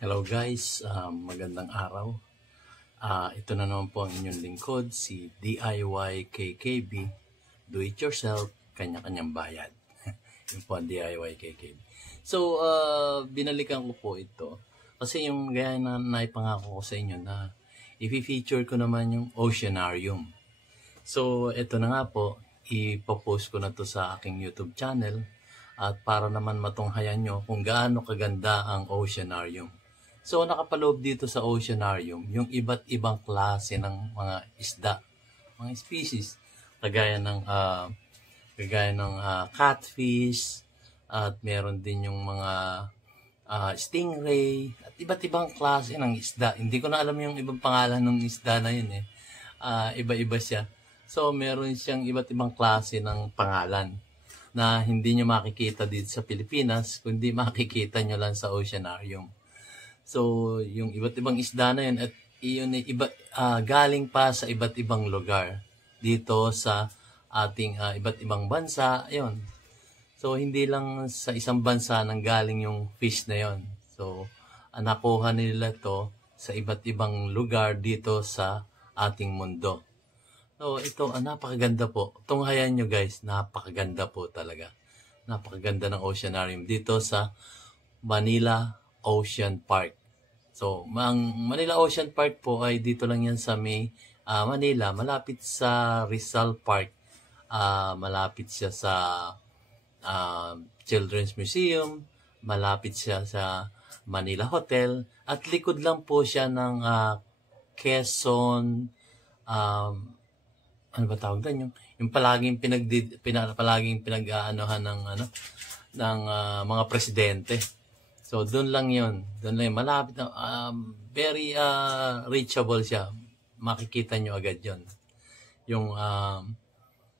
Hello guys, magandang araw. Ito na naman po ang inyong lingkod, si DIY KKB, Do It Yourself, Kanya-Kanyang Bayad. Yun po ang DIY KKB. So, binalikan ko po ito kasi yung gaya na naipangako ko sa inyo na i-feature ko naman yung Oceanarium. So, ito na nga po, ipopost ko na to sa aking YouTube channel at para naman matunghayan nyo kung gaano kaganda ang Oceanarium. So, nakapaloob dito sa Oceanarium yung iba't ibang klase ng mga isda, mga species, kagaya ng catfish, at meron din yung mga stingray, at iba't ibang klase ng isda. Hindi ko na alam yung ibang pangalan ng isda na yun eh. Iba-iba siya. So, meron siyang iba't ibang klase ng pangalan na hindi nyo makikita dito sa Pilipinas, kundi makikita nyo lang sa Oceanarium. So, yung iba't ibang isda na yun, at iyon ay galing pa sa iba't ibang lugar dito sa ating iba't ibang bansa. Ayun. So, hindi lang sa isang bansa nang galing yung fish na yon. So, nakuha nila to sa iba't ibang lugar dito sa ating mundo. So, ito, napakaganda po. Tunghayan nyo guys, napakaganda po talaga. Napakaganda ng Oceanarium dito sa Manila Ocean Park. So, ang Manila Ocean Park po ay dito lang yan sa Manila, malapit sa Rizal Park. Malapit siya sa Children's Museum, malapit siya sa Manila Hotel, at likod lang po siya ng Quezon, ano ba tawag doon? Yung palaging pinag-aanohan ng mga presidente. So, doon lang yun. Doon lang yun. Malapit na, very reachable siya. Makikita nyo agad yun. Yung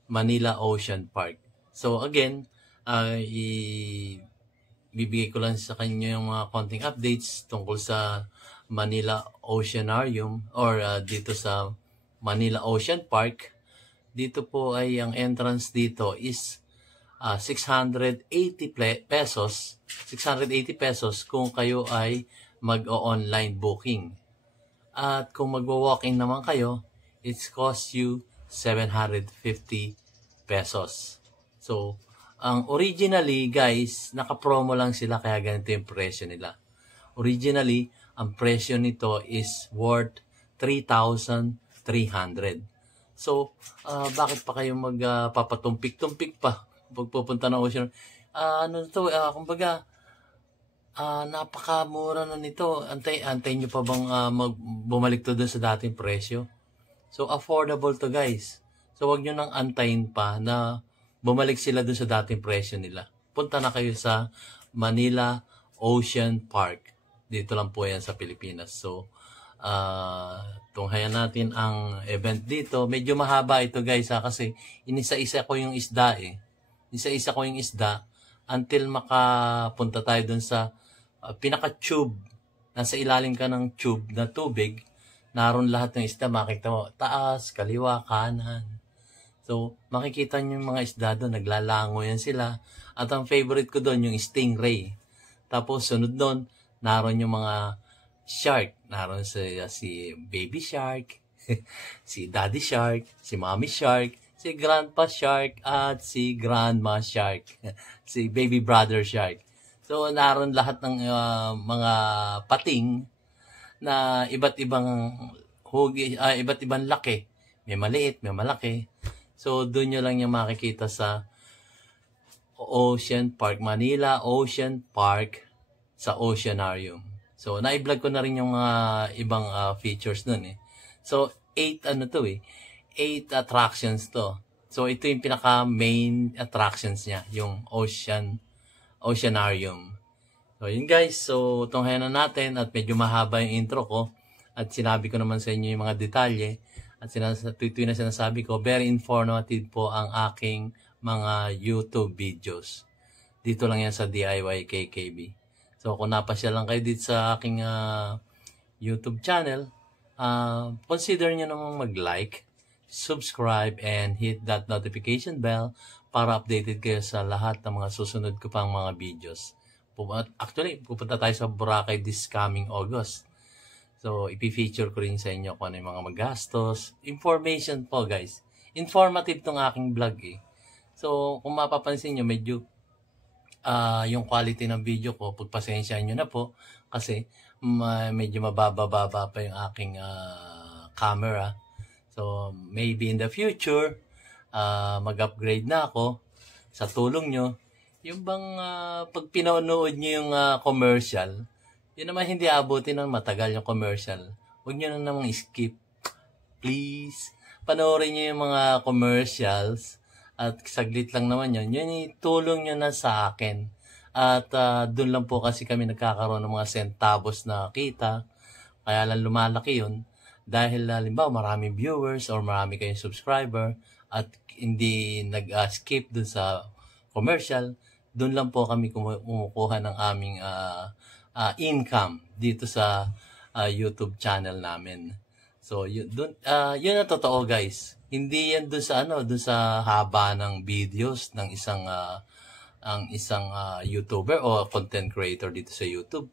Manila Ocean Park. So, again, bibigay ko lang sa kanyo yung mga konting updates tungkol sa Manila Oceanarium or dito sa Manila Ocean Park. Dito po ay ang entrance dito is 680 pesos. 680 pesos kung kayo ay mag-online booking. At kung mag-walk-in naman kayo, it's cost you 750 pesos. So, ang originally guys, naka-promo lang sila kaya ganito yung presyo nila. Originally, ang presyo nito is worth 3,300. So, bakit pa kayo magpapatumpik-tumpik pa pagpupunta ng Ocean? Kumbaga, napakamura na nito. Antay nyo pa bang bumalik to dun sa dating presyo? So, affordable to guys. So, wag nyo nang antayin pa na bumalik sila dun sa dating presyo nila. Punta na kayo sa Manila Ocean Park. Dito lang po yan sa Pilipinas. So, tunghayan natin ang event dito. Medyo mahaba ito guys kasi inisa-isa ko yung isda eh. Isa-isa ko yung isda until makapunta tayo dun sa pinaka-tube. Nasa ilalim ka ng tube na tubig. Naroon lahat ng isda. Makikita mo, taas, kaliwa, kanan. So, makikita nyo yung mga isda doon. Naglalango yan sila. At ang favorite ko doon, yung stingray. Tapos, sunod doon, naroon yung mga shark. Naroon si baby shark, si daddy shark, si mommy shark, si grandpa shark, at si grandma shark, si baby brother shark. So, naroon lahat ng mga pating na iba't ibang iba't ibang laki. May maliit, may malaki. So, doon nyo lang yung makikita sa Ocean Park, Manila Ocean Park sa Oceanarium. So, na-vlog ko na rin yung ibang features nun eh. So, 8 attractions to. So, ito yung pinaka-main attractions niya, yung Oceanarium. So, yun guys. So, tunghayan na natin at medyo mahaba yung intro ko. At sinabi ko naman sa inyo yung mga detalye. At tuloy na sinasabi ko, very informative po ang aking mga YouTube videos. Dito lang yan sa DIY KKB. So, kung napasya lang kayo dito sa aking YouTube channel, consider nyo namang mag-like, subscribe, and hit that notification bell para updated kayo sa lahat ng mga susunod ko pang mga videos. Actually, pupunta tayo sa Boracay this coming August. So, ipifeature ko rin sa inyo kung ano yung mga magastos. Information po, guys. Informative tong aking vlog eh. So, kung mapapansin nyo, medyo yung quality ng video ko, pagpasensyahan nyo na po kasi medyo mababa-baba pa yung aking camera. So, maybe in the future, mag-upgrade na ako sa tulong nyo. Yung bang pag pinanood nyo yung commercial, yun naman hindi abutin ng matagal yung commercial. Huwag nyo na namang skip. Please, panoorin nyo yung mga commercials at saglit lang naman yun. Yun yung tulong nyo na sa akin. At doon lang po kasi kami nagkakaroon ng mga centavos na kita. Kaya lang lumalaki yun. Dahil halimbawa maraming viewers or marami kayong subscriber at hindi nag-skip dun sa commercial, doon lang po kami kumukuha ng aming income dito sa YouTube channel namin. So, yun ang totoo guys. Hindi yan doon sa doon sa haba ng videos ng isang YouTuber o content creator dito sa YouTube.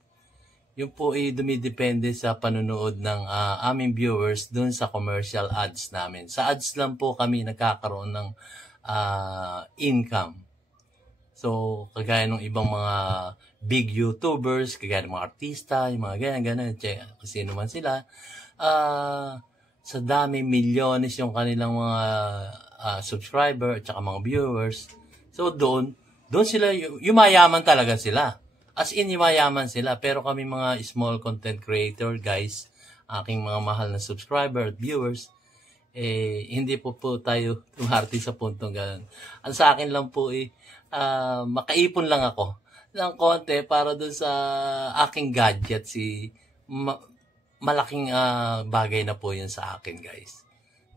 Yun po ay dumidepende sa panunood ng aming viewers doon sa commercial ads namin. Sa ads lang po kami nagkakaroon ng income. So, kagaya ng ibang mga big YouTubers, kagaya ng mga artista, yung mga ganyan, kasi naman sila, sa dami, milyones yung kanilang mga subscriber at saka mga viewers. So, doon sila, yumayaman talaga sila. As in, yumayaman sila. Pero kami mga small content creator, guys, aking mga mahal na subscriber at viewers, hindi po tayo tumarte sa puntong gano'n. Ang sa akin lang po makaipon lang ako ng konti para doon sa aking gadget. Malaking bagay na po yun sa akin, guys.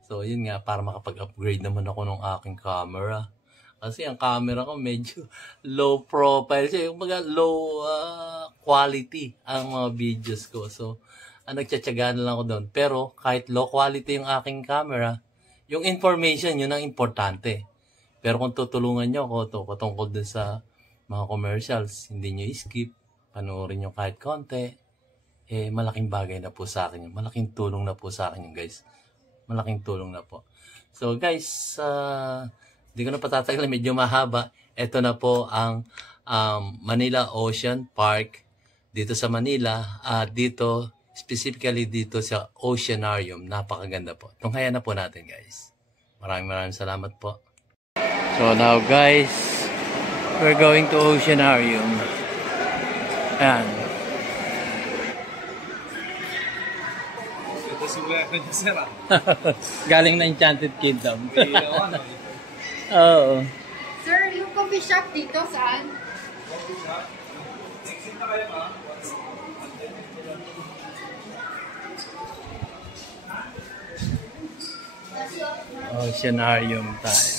So, yun nga, para makapag-upgrade naman ako ng aking camera. Kasi ang camera ko medyo low profile siya. Yung mga low quality ang mga videos ko. So, nagtsatsaga na lang ako doon. Pero kahit low quality yung aking camera, yung information, yun ang importante. Pero kung tutulungan nyo ako patungkol dun sa mga commercials, hindi nyo skip, panoorin nyo kahit konti, malaking bagay na po sa akin yun. Malaking tulong na po sa akin yun, guys. Malaking tulong na po. So, guys, hindi ko na patatagal, medyo mahaba. Ito na po ang Manila Ocean Park dito sa Manila. Dito, specifically dito sa Oceanarium. Napakaganda po. Tunghayan na po natin, guys. Maraming salamat po. So now guys, we're going to Oceanarium. Ayan. Galing na Enchanted Kingdom. Oo. Sir, yung coffee shop dito, saan? Oceanarium tayo.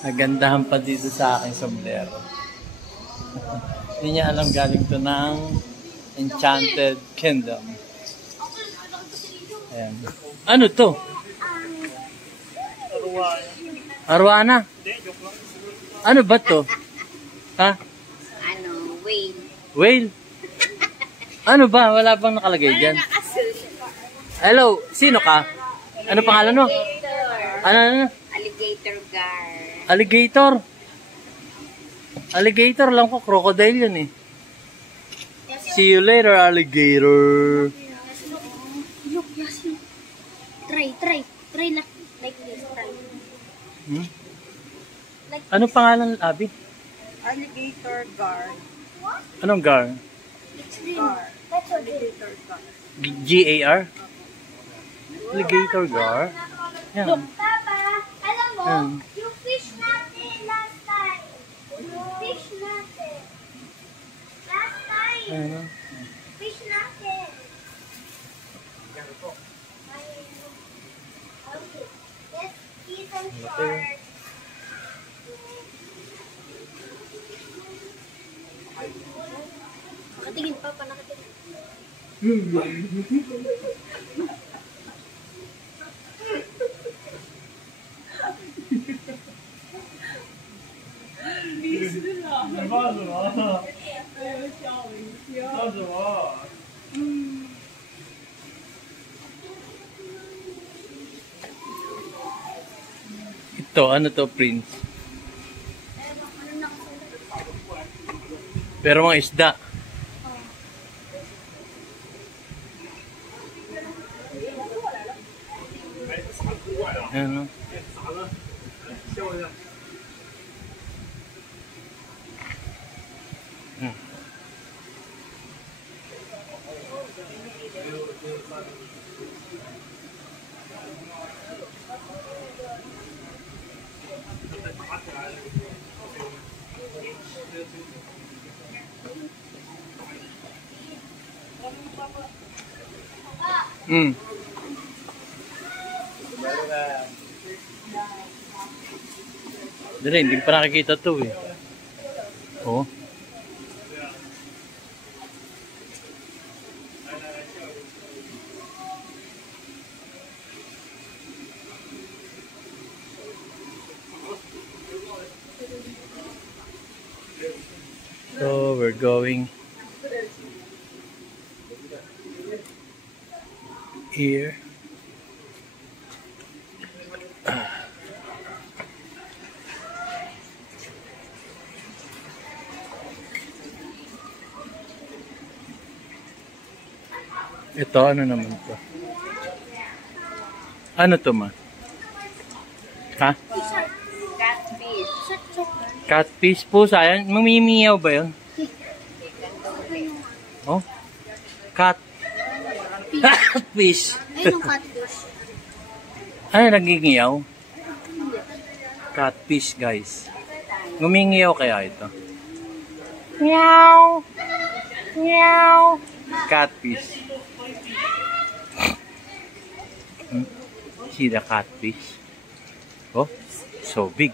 Nagandahan pa dito sa aking sombrero. Hindi niya alam galing to ng Enchanted Kingdom. Ayan. Ano to? Arwana. Ano ba to? Ha? Whale. Whale? Ano ba? Wala bang nakalagay dyan? Hello, sino ka? Ano pangalan mo? Ano? Alligator gar. Alligator? Alligator lang ko, crocodile yun eh. See you later, alligator. Look, Yasin. Try like this, try. Ano pangalan, Abi? Alligator gar. Anong gar? Gar. That's alligator gar. G-A-R? Alligator gar? Yan. Papa, alam mo, Yan. yung fish natin last time. Yung fish natin. Last time. Ano? Fish natin. Okay. Let's eat some shark. Nakatingin pa, nakatingin. Ito, ano to, Prince? Pero mga isda. Ano? Hmm. Mm. Dali, hindi ko pa nakikita to eh. Oh. So we're going here. Ito, ano naman to? Ano to, ma? Ha? Catfish. Catfish po, sayang. Mamimiyaw ba yun? Oh? Catfish. Ayun ang catfish. Ano, nagingiyaw? Catfish, guys. Ngumingiyaw kaya ito? Meow! Meow! Catfish. See the catfish? Oh, so big.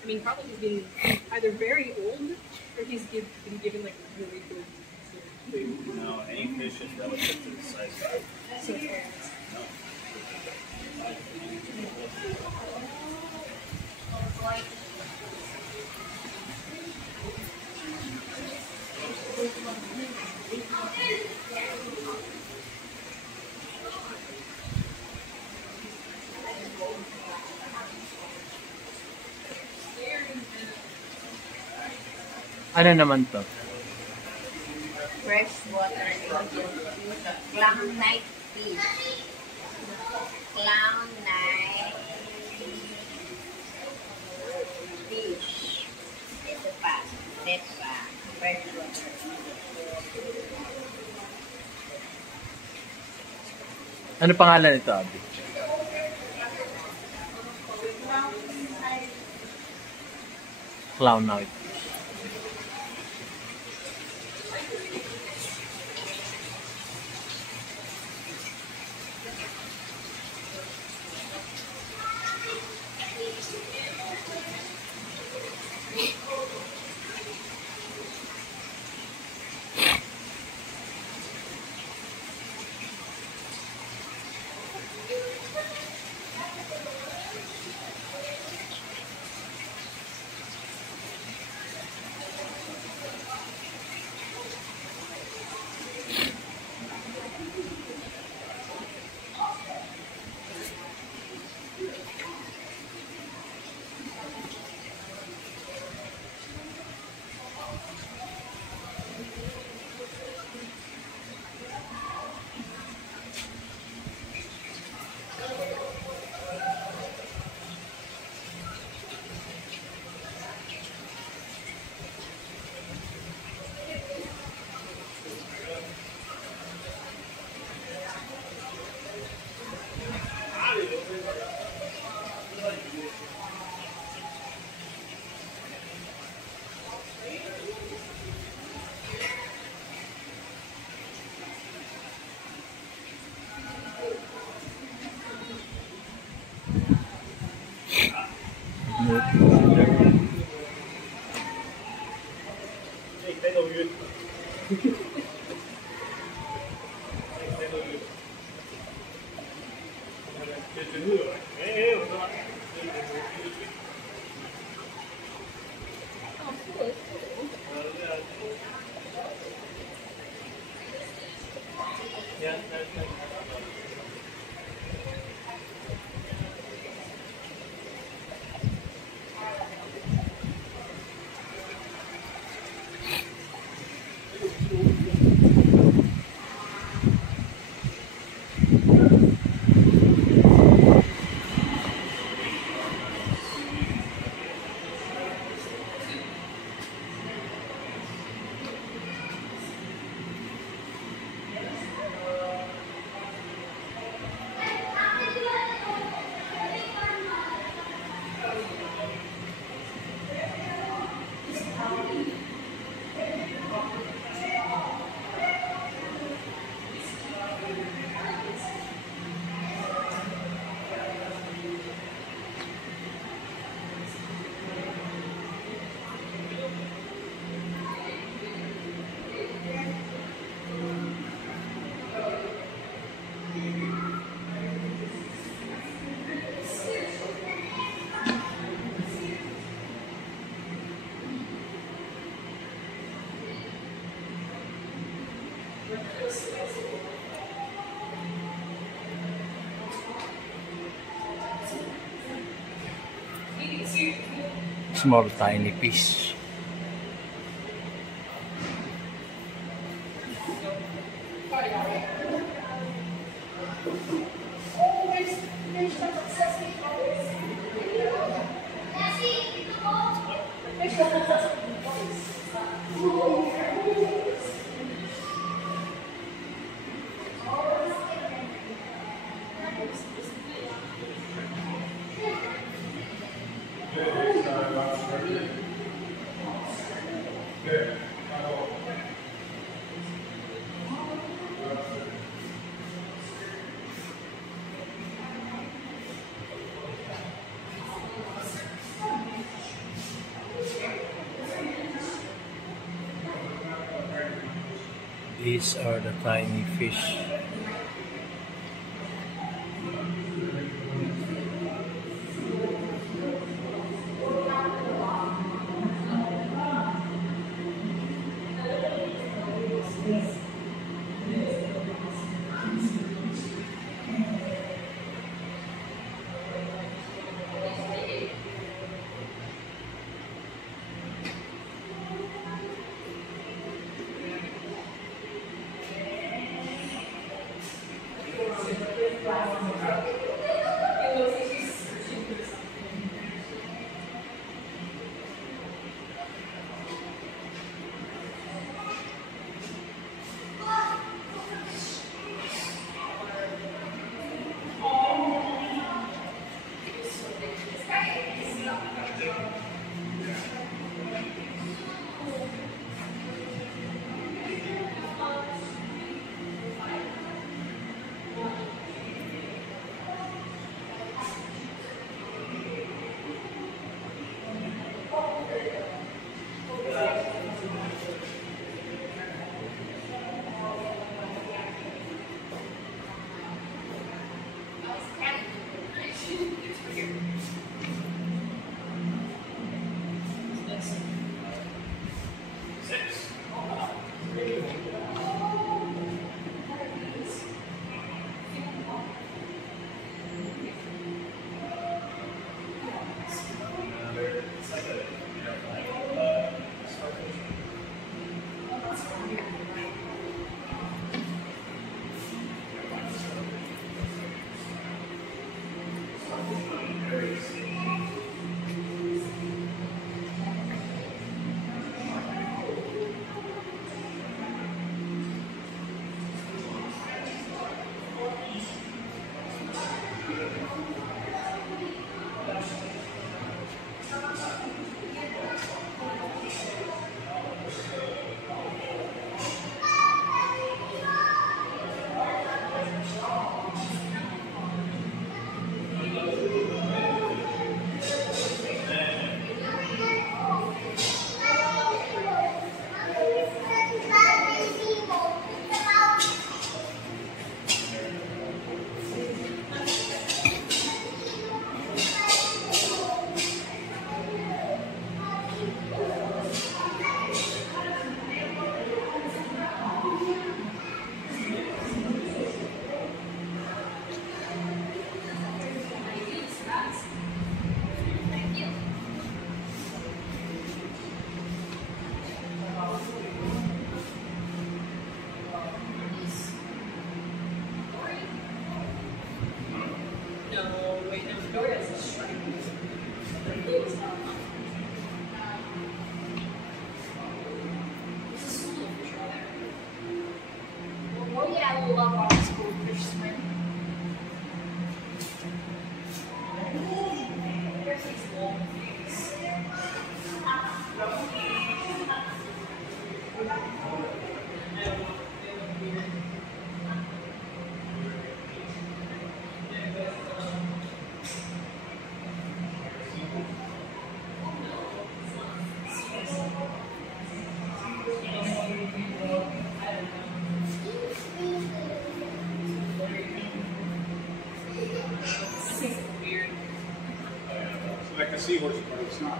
I mean, probably he's been either very old or been given like really good food. No, any fish is relative to the size of it. So, No. Ano naman to? Freshwater Indian clown night fish. Clown night fish. Ito pa. Net pa. Freshwater. Ano pangalan nito, Abby? Clown night. Small tiny fish. These are the tiny fish. Like the seahorse, but it's not.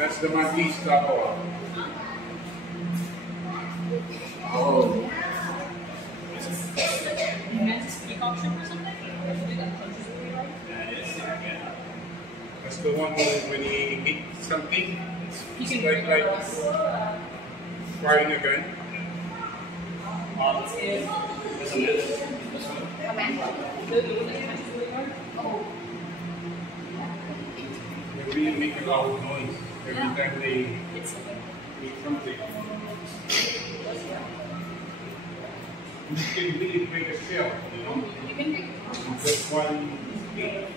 That's the Maltese couple. Oh. Peacock shrimp or something? That's the one when he hits something. It's like firing a gun. They really make a loud noise every time they hit something. You can really break a shell, you know? You can make Just one hit.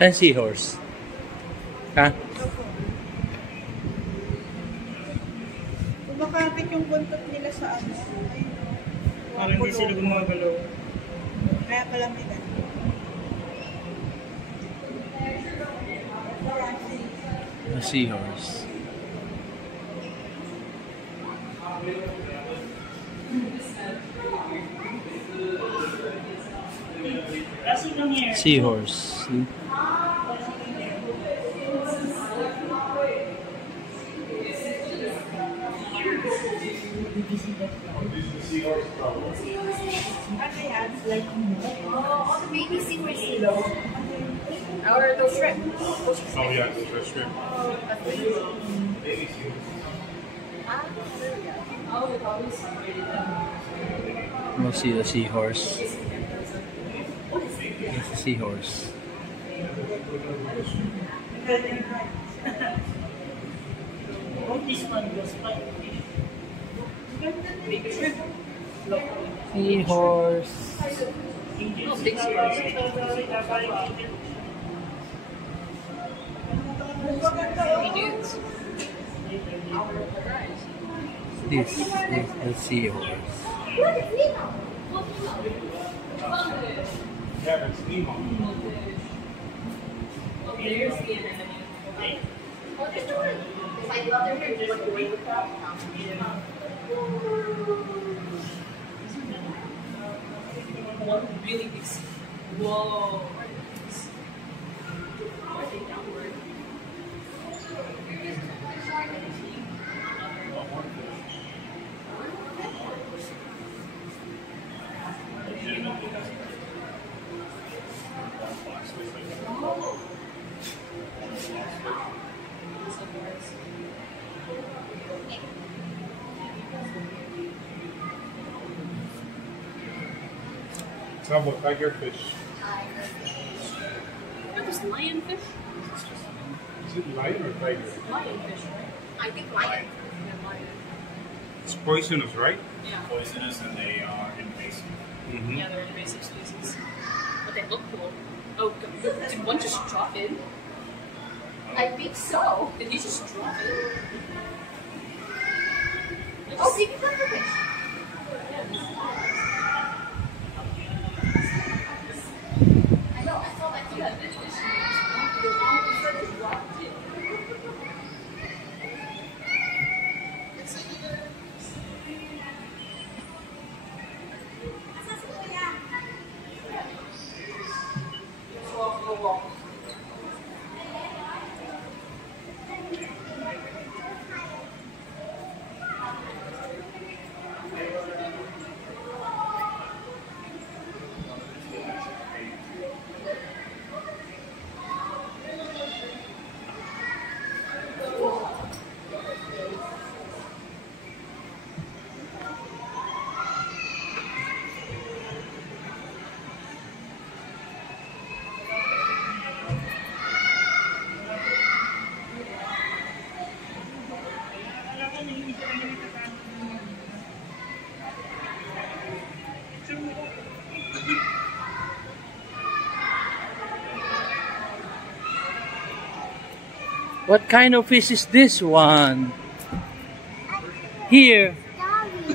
And seahorse. Ha? Kumakapit yung buntot nila sa ano. Parang hindi sila gumagalaw. Kaya kalamitan. A seahorse. Kasi lang here. Seahorse. This is the seahorse couple. All the baby seahorses. Or those shrimp. Oh yeah, those are shrimp. Baby seahorse. We'll see the seahorse. It's a seahorse. Oh, this one goes fine. Baby shrimp. Seahorse. Oh, big seahorse. Hey dudes. This is the seahorse. Yeah, it's Nemo. There's the anemone. One really big sea. Whoa. I think downward. How about tigerfish? Are those lionfish? Is it lion or tiger? Lionfish, right? I think lion. Yeah, lion. It's poisonous, right? Yeah. Poisonous and they are invasive. Mm-hmm. Yeah, they're invasive species. But they look cool. Oh, God. Did one just drop in? I think so. Did he just drop in? Oh, baby pufferfish. I know, I saw that too. Yeah, this is What kind of fish is this one? Here.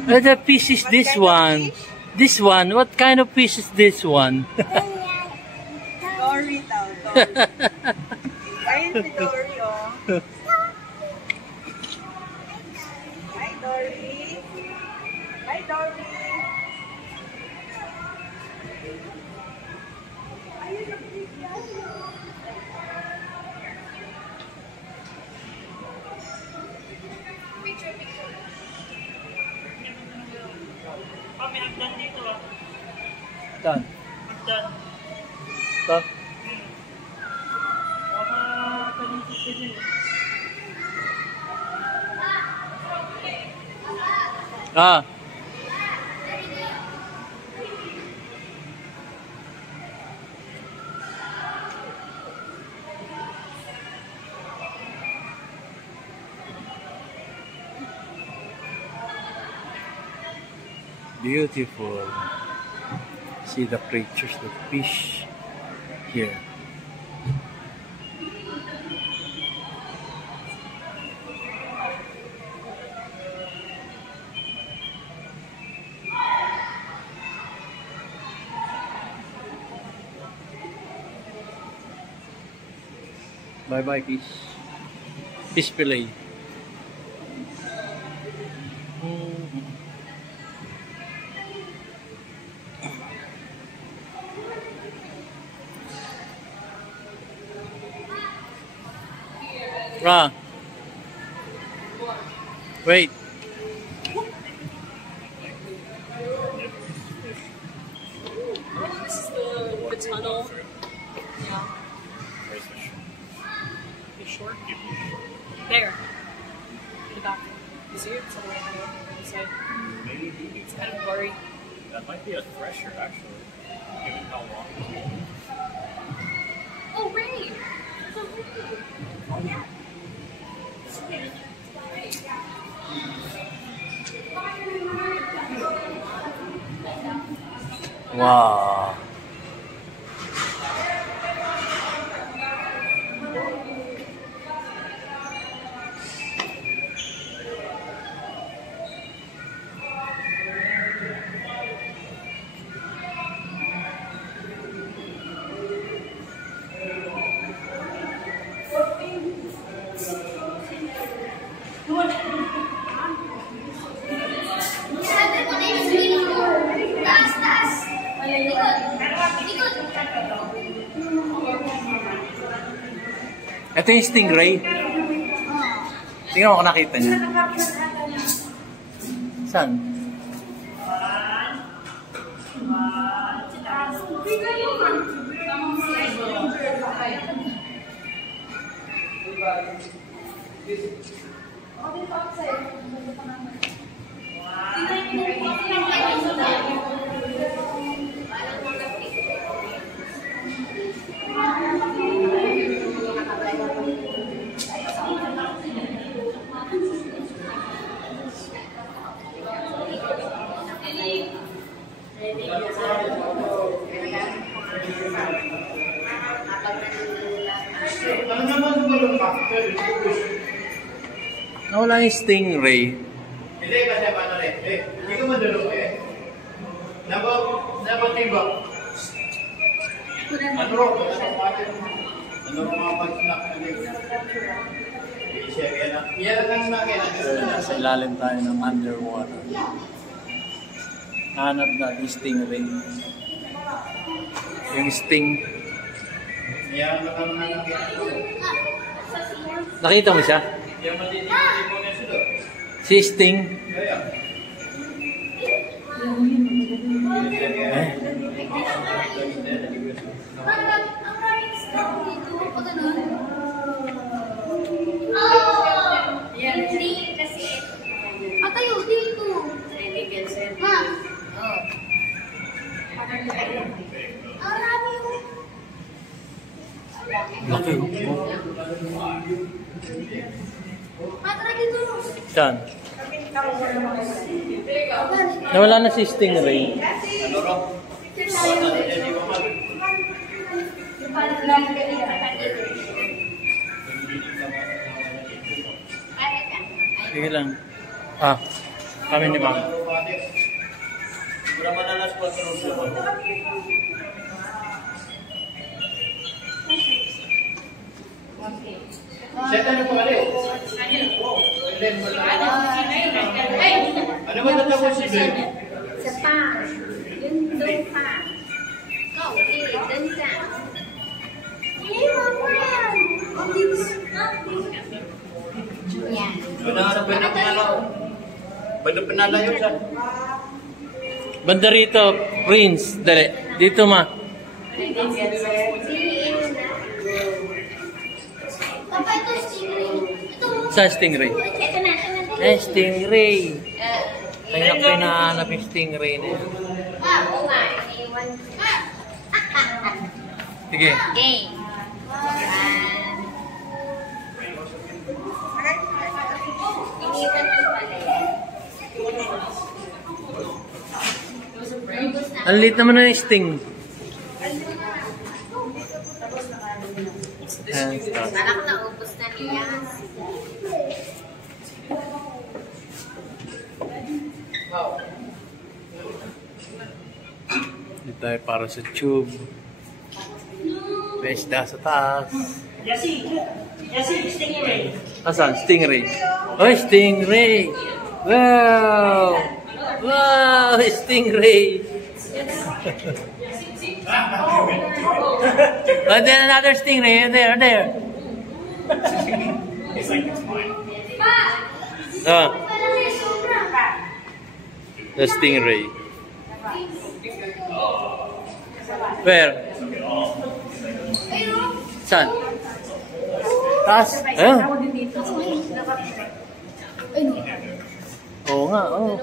What fish is this one? This one. What kind of fish is this one? Dory daw, Dory. Ayun si Dory, oh. Hi, Dory. Hi, Dory. Oh, may hagdan dito ah. Saan? Hagdan. Ito? Baka kalisip ka din. Ah. Beautiful. See the creatures, the fish here. Bye bye fish. Fish fillet. Ah. Wait. This is the tunnel. Yeah. Where's the shore? The short. There. In the back. You see it? It's on the right side. Maybe It's kind of blurry. that might be a thresher, actually, given how long it's been. Oh, Ray! It's a Ray. Wow. Ito yung stingray. Tingnan mo kung nakita niya. Saan? Nawala yung stingray. Hindi kasi paano rin. Hindi ko madulog eh. Napatibak. Ano ro? Ano mga pag-snack na dito? Yan ang nakina. Sa ilalim tayo ng underwater. Hanap natin stingray. Yung sting. Yan ang nakina. Nakita mo siya? Yan matitipin mo niya sila. Si Sting. Kaya. Patayo dito. Ma. Arami mo. Laki. Matra dito. Saan? Nawala na si Stingray. Ano ro? Sige lang. Kami ni Ma'am. Wala manalas po sa Set ano pa mali? Ano ba natapos si Ben? Sa pa. Yung doon pa. Go, dun ka. Yan. Pwede panalo yun sa... Banda rito, Prince. Dali. Dito, Ma. Papa, ito stingray. Ito. Sa stingray. Ito na. Stingray. Kaya ko hinahanap yung stingray na yun. Oo nga. Iwan. Sige. Game. Iniwan ko pala yan. Ang liit naman na yung sting. Parang naubos na niya. Dito tayo para sa tube. May isda sa taas. Yasi, stingray. Asan? Stingray. Oh, stingray! Wow! Wow! Stingray! Oh, then another stingray. There. It's like it's mine. The stingray. Where? Saan? Taas? Ayun. Oo nga, oo.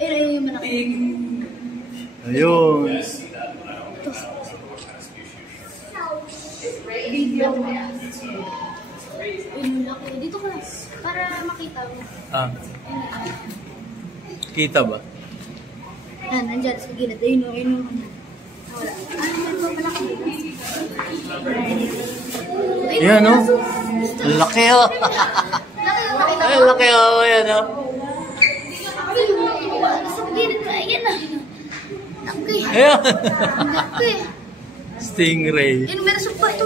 Ayun. Dito ka na. Para makita mo. Kita ba? Nandyan sa gilid. Ayun. Wala. Ano ba malaki? Ayan, no? Ang laki, oh. Ay, laki, oh. Ayan, oh. Sa gilid ka. Ayan na. Laki. Ayan. Laki. Stingray. Ayun, meron sa pa. Ito.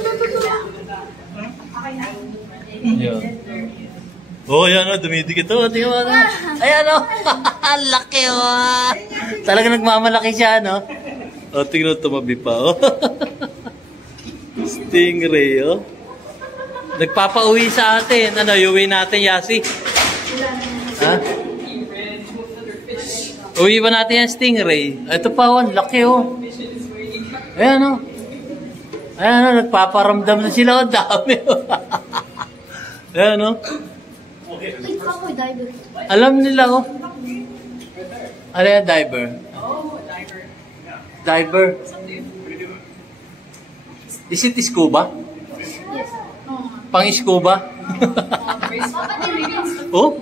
Ayan. Oh, ayan, oh. Dumidikit, oh. Tingnan mo, oh. Ayan, oh. Ang laki, oh. Talaga nagmamalaki siya, no? Oh, tingnan, tumabi pa, oh. Stingray, oh. Nagpapauwi sa atin. Ano, iuwi natin, Yasi? Ha? Uwi ba natin yung stingray? Ito pa, oh. Laki, oh. Ayan, oh. Ayan, oh. Nagpaparamdam na sila, oh. Dami, oh. Ayan, oh. Wait, ako, diver. Alam nila, oh. Ano yan, diver? Diver. Is it scuba? Yes. Pang-scuba? Oh,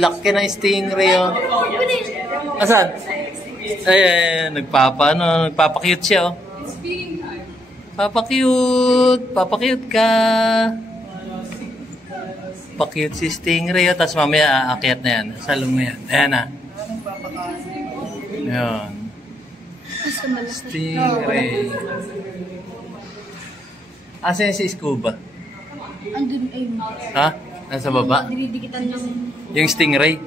laki ng stingray, oh. Asan? Ay, nagpapa-cute siya, oh. Papakute ka. Pa-cute si stingray, oh. Tapos mamaya aakyat na yan. Salong na yan. Ayan na. Ayan. Stingray. Asan si scuba? Andun, ayun. Ha? Nasa baba? Dinidikitan ng... Yung stingray?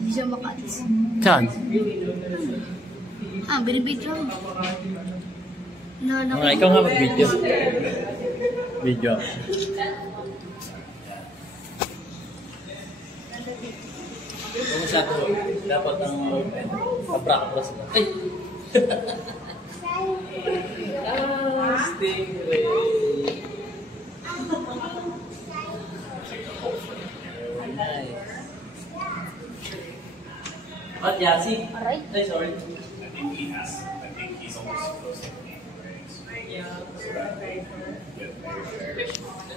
Hindi siya makaalis. Saan? Binibidyo ako. Mga ikaw nga mag-video. Video. Kung sa ako, dapat ang kaprak-kapras na. Ay! Stingray. Nice. What, Yasi? Alright. Ay, sorry. I think he's almost supposed to be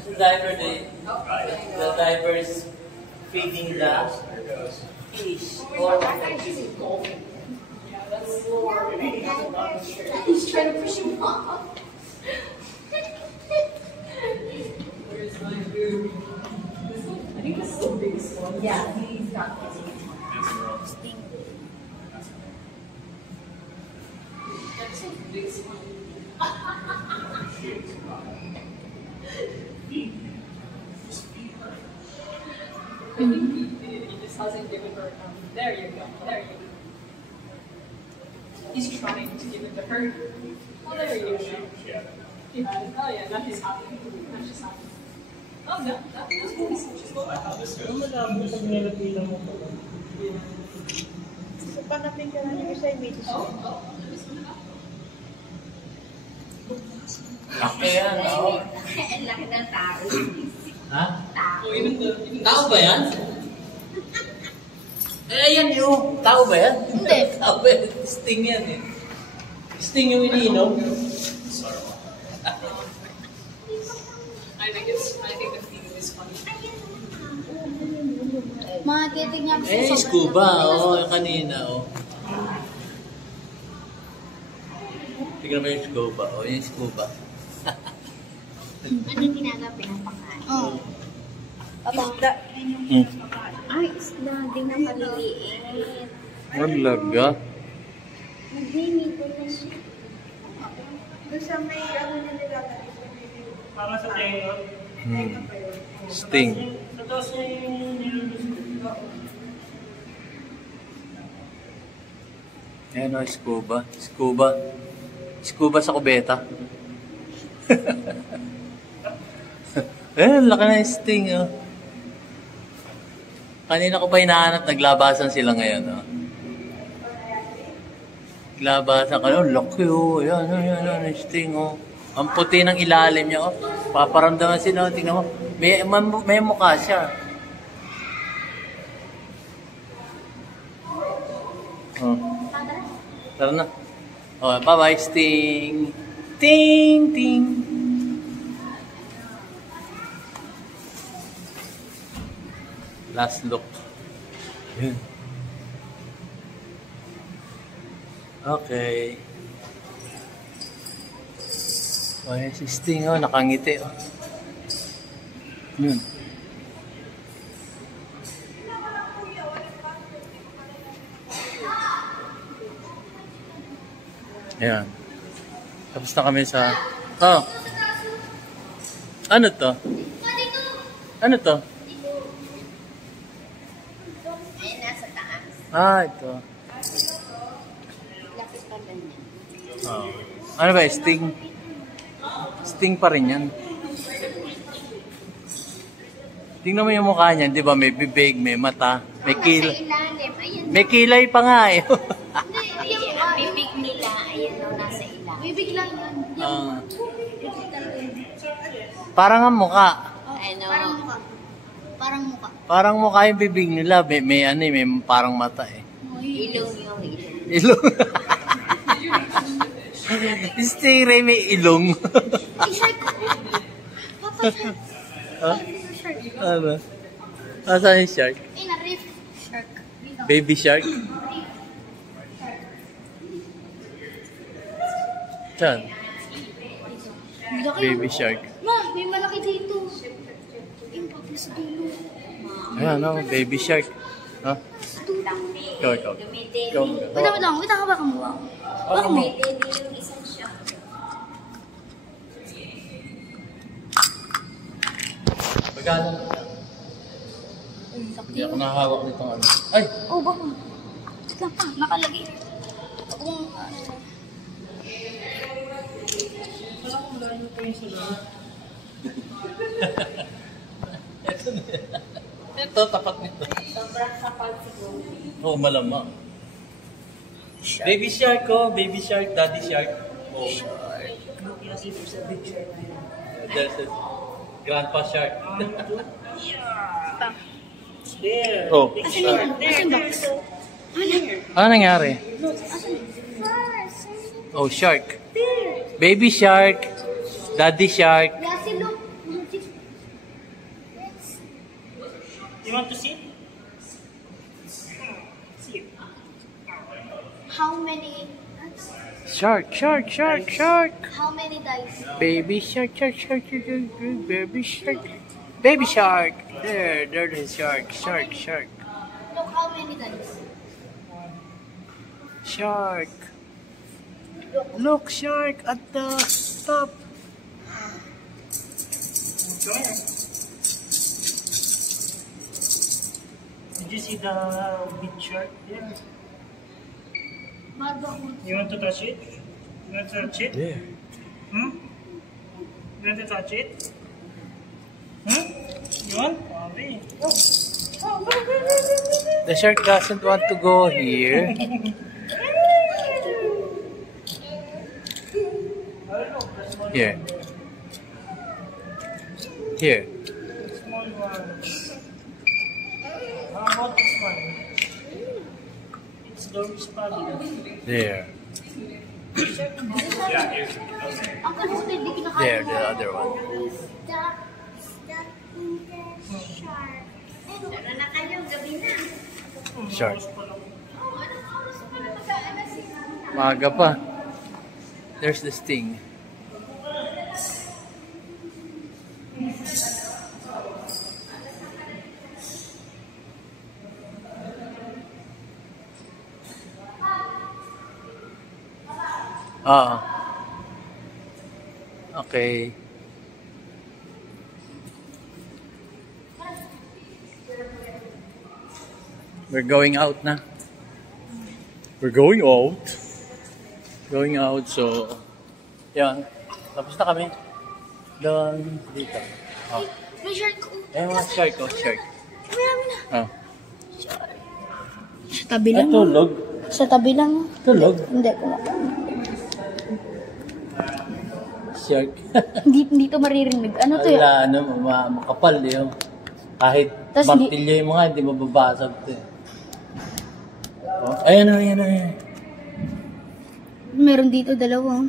The diver, the divers feeding the fish. He's trying to push him off. Where's my food? Yeah, he's got this. That's so big. I think he just hasn't given her enough. There you go. There you go. He's trying to give it to her. Oh, there you go. Yeah. Oh, yeah. Now she's happy. Now she's happy. Oh, no. That's good. She's going back. So, panapin ka lang yung sa image. Okay yan, oo. Ang laki ng tao. Ha? Oh, Tao ba yan? Eh, ayan yun. Tao ba yan? Hindi. Tao ba yan? Sting yan eh. Sting yung iniinom. I think the feeling is funny. Mga titignan ko Eh, scuba. Oo, yung kanina. Oh. Tignan mo yung scuba. Oo, yung scuba. Anong ginagawa? Pinapakain. Oo. Isda. Ay, isda. Di na maliliit. Malaga. Nagdini ko na siya. Doon sa may ano na nilalagay. Para sa tenga. Sting. Sa taas niya yung nilulusin. Ayan o, scuba. Scuba. Scuba sa kubeta. Laki na yung sting, oh. Kanina ko pa hinahanap, naglabasan sila ngayon, oh. Naglabasan ka, oh, laki, oh. Yan, yung sting, oh. Ang puti ng ilalim niya, oh. Paparamdaman sila, oh. Tingnan mo. May mukha siya. Oh. Tara na. Oh, bye-bye, sting. Ting, ting. Last look. Yun. Okay. Oh, yung si Sting, oh, nakangiti, oh. Yun. Ayan. Tapos na kami sa... Oh. Ano to? Ano to? Ayun, nasa taas. Ah, ito. Lapit pa ba niya? Oh. Ano ba? Sting? Sting pa rin yan. Tingnan mo yung mukha niyan, di ba? May bibig, may mata, may kilay. Nasa ilalim. Ayan. May kilay pa nga eh. Hindi, ang bibig nila. Ayan o, nasa ilalim. Bibig lang yun. Ah. Parang ang mukha. Ano? Parang mukha. Parang mukha. Parang mukha yung bibig nila. May parang mata eh. Ilong yung ilong. Ilong. Stingray may ilong. T-shirt ko. Papa, Ha? Ano? Asan yung shark? na-reef. Shark. Baby shark? Saan? Baby shark. Ma, may malaki dito. Yung papa sa dulo. Ayan, no? Baby shark. Ha? Ikaw. Ikaw. Wait lang. Wait lang, baka mo. Baka mo. Yung isang shark. Pagkala. Hindi ako nakahawak nitong ano. Ay! Oh, baka. Wait lang pa, nakalagay. Kung Ito, tapat nito. Sobrang sapat siguro. Oo, malamang. Baby shark ko, baby shark, daddy shark. Oh. There's a grandpa shark. There. Oh. Ano nangyari? Oh, shark. Baby shark, daddy shark. Yasi, look. You want to sit? How many? Shark. How many dice? Baby shark, baby shark. Baby shark. There's the shark. Shark. Look how many times. Shark. Look, shark at the top. Did you see the big shark there? You want to touch it? You want to touch it? There. Hmm? You want to touch it? Hmm? You want? Okay. The shark doesn't want to go here. Here. Small one. How about this one? It's Doris Paddy. There. Uncle, hindi kinakain. There, the other one. Stuck in the shark. Ano na kayo? Gabi na. Shark. Oh, anong oras pa na mag-aalas? Maaga pa. There's this thing. Okay. We're going out na. We're going out. So yan. Tapos na kami. Doon, dito. Oh. May shark ko. Mga shark. Marami na. Oh. Sa tabi lang. Tulog. Sa tabi lang. Tulog. Hindi ko na. Shark. Hindi to maririnig. Ano to yun? Wala, makapal yun. Kahit Tas martilyo yung mga, hindi mababasag ito. Oh, ayan. Meron dito dalawa.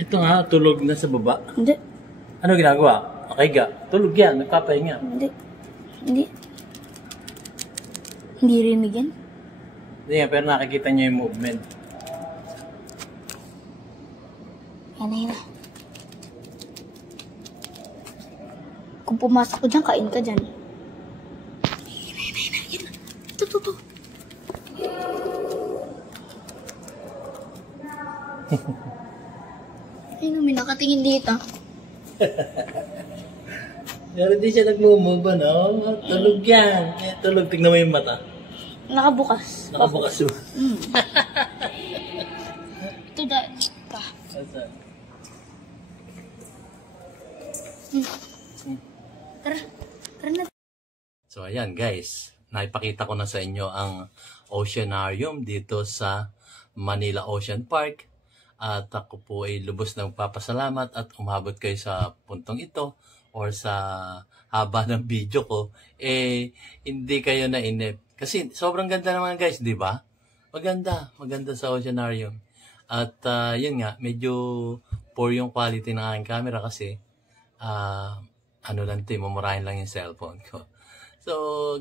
Ito nga, tulog na sa baba. Hindi. Ano ginagawa? Okay ga. Tulog yan, nagpapahinga. Hindi. Hindi rinig yan. Hindi nga, pero nakikita niyo yung movement. Yan na. Kung pumasok ko dyan, kain ka dyan. Yan. Ito. Ayun, may nakatingin dito. Pero di siya nag-move, no? Tulog yan. Tulog, tignan mo yung mata. Nakabukas. Nakabukas mo. Ito dahil pa. Tara na. So ayan guys, naipakita ko na sa inyo ang Oceanarium dito sa Manila Ocean Park. At ako po ay lubos na magpapasalamat at umabot kayo sa puntong ito or sa haba ng video ko, hindi kayo nainip. Kasi sobrang ganda naman guys, di ba? Maganda sa Oceanarium. At yun nga, medyo poor yung quality ng aking camera kasi mumurahin lang yung cellphone ko. So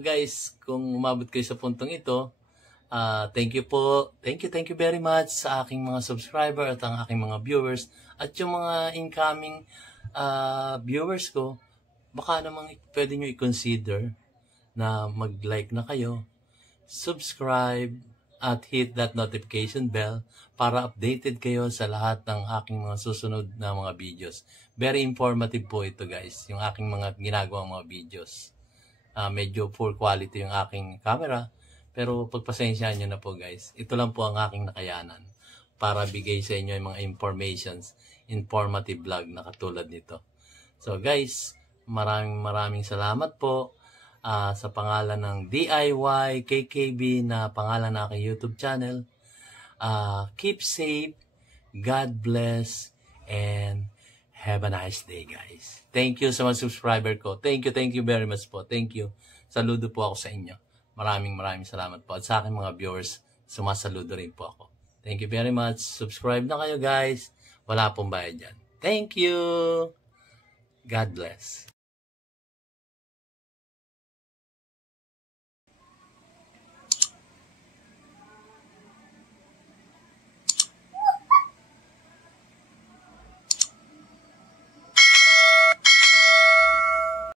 guys, kung umabot kayo sa puntong ito, thank you po. Thank you very much sa aking mga subscriber at ang aking mga viewers at yung mga incoming viewers ko. Baka namang pwede nyo i-consider na mag-like na kayo, subscribe, at hit that notification bell para updated kayo sa lahat ng aking mga susunod na mga videos. Very informative po ito guys, yung aking mga ginagawang mga videos. Medyo poor quality yung aking camera, pero pagpasensyaan nyo na po guys. Ito lang po ang aking nakayanan para bigay sa inyo yung mga informative vlog na katulad nito. So guys, maraming salamat po. Sa pangalan ng DIY KKB na pangalan na aking YouTube channel. Keep safe, God bless, and have a nice day guys. Thank you sa mga subscriber ko. Thank you very much po. Thank you. Saludo po ako sa inyo. Maraming salamat po. At sa aking mga viewers, sumasaludo rin po ako. Thank you very much. Subscribe na kayo guys. Wala pong bayad dyan. Thank you. God bless.